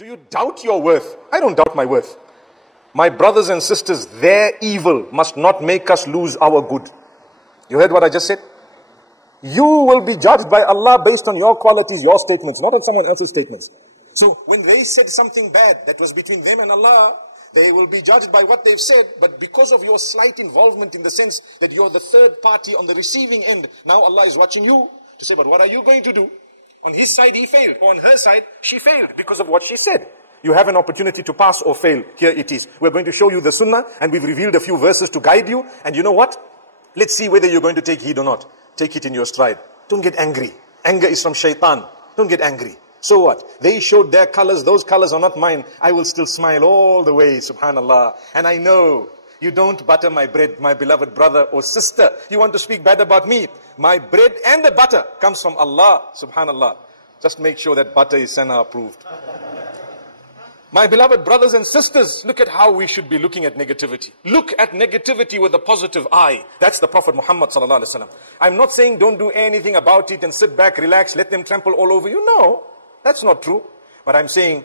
Do you doubt your worth? I don't doubt my worth. My brothers and sisters, their evil must not make us lose our good. You heard what I just said? You will be judged by Allah based on your qualities, your statements, not on someone else's statements. So when they said something bad that was between them and Allah, they will be judged by what they've said. But because of your slight involvement in the sense that you're the third party on the receiving end, now Allah is watching you to say, but what are you going to do? On his side he failed, or on her side she failed because of what she said. You have an opportunity to pass or fail. Here it is. We're going to show you the sunnah, and we've revealed a few verses to guide you. And you know what? Let's see whether you're going to take heed or not. Take it in your stride. Don't get angry. Anger is from shaitan. Don't get angry. So what? They showed their colors. Those colors are not mine. I will still smile all the way, subhanallah. And I know you don't butter my bread, my beloved brother or sister. You want to speak bad about me. My bread and the butter comes from Allah, subhanallah. Just make sure that butter is Sana approved. My beloved brothers and sisters, look at how we should be looking at negativity. Look at negativity with a positive eye. That's the Prophet Muhammad sallallahu alaihi wasallam. I'm not saying don't do anything about it and sit back, relax, let them trample all over you. No, that's not true. But I'm saying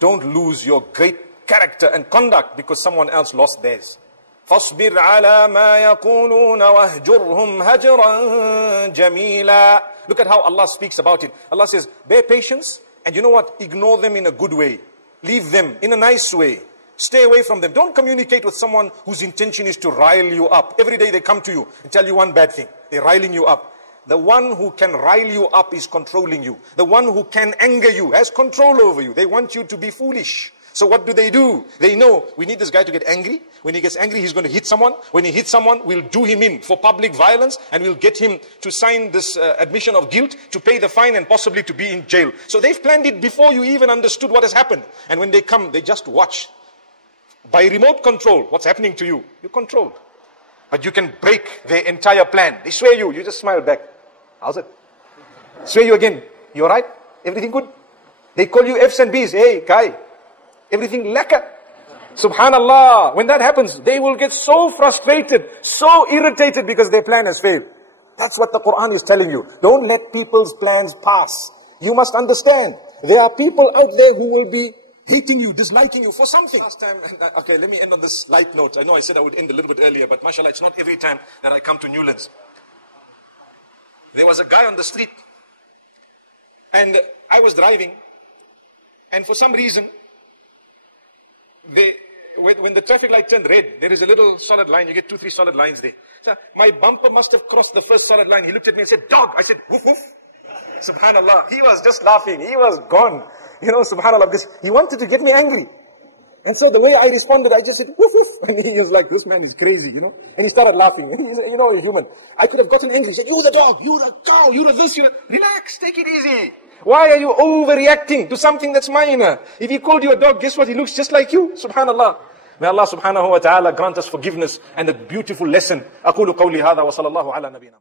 don't lose your great character and conduct because someone else lost theirs. فَاصْبِرْ عَلَى مَا يَقُولُونَ وَاهْجُرْهُمْ هَجْرًا جَمِيلًا. Look at how Allah speaks about it. Allah says, bear patience, and you know what? Ignore them in a good way. Leave them in a nice way. Stay away from them. Don't communicate with someone whose intention is to rile you up. Every day they come to you and tell you one bad thing. They're riling you up. The one who can rile you up is controlling you. The one who can anger you has control over you. They want you to be foolish. So what do? They know we need this guy to get angry. When he gets angry, he's going to hit someone. When he hits someone, we'll do him in for public violence and we'll get him to sign this admission of guilt, to pay the fine and possibly to be in jail. So they've planned it before you even understood what has happened. And when they come, they just watch. By remote control, what's happening to you? You're controlled. But you can break their entire plan. They swear you just smile back. How's it? Swear you again. You alright? Everything good? They call you F's and B's. Hey, guy. Everything lacquer. Subhanallah. When that happens, they will get so frustrated, so irritated because their plan has failed. That's what the Quran is telling you. Don't let people's plans pass. You must understand. There are people out there who will be hating you, disliking you for something. Last time, okay, let me end on this light note. I know I said I would end a little bit earlier, but mashallah, it's not every time that I come to Newlands. There was a guy on the street, and I was driving, and for some reason, when the traffic light turned red, there is a little solid line. You get 2-3 solid lines there. So my bumper must have crossed the first solid line. He looked at me and said, dog. I said, woof, woof. Subhanallah. He was just laughing. He was gone. You know, subhanallah, because he wanted to get me angry. And so the way I responded, I just said, woof, woof. And he was like, this man is crazy, you know. And he started laughing. And he said, you know, you're human. I could have gotten angry. He said, you the dog, you the cow, you the this, you the... Relax, take it easy. Why are you overreacting to something that's minor? If he called you a dog, guess what? He looks just like you. Subhanallah. May Allah subhanahu wa ta'ala grant us forgiveness and a beautiful lesson. أقول قولي هذا وصلى الله على نبينا.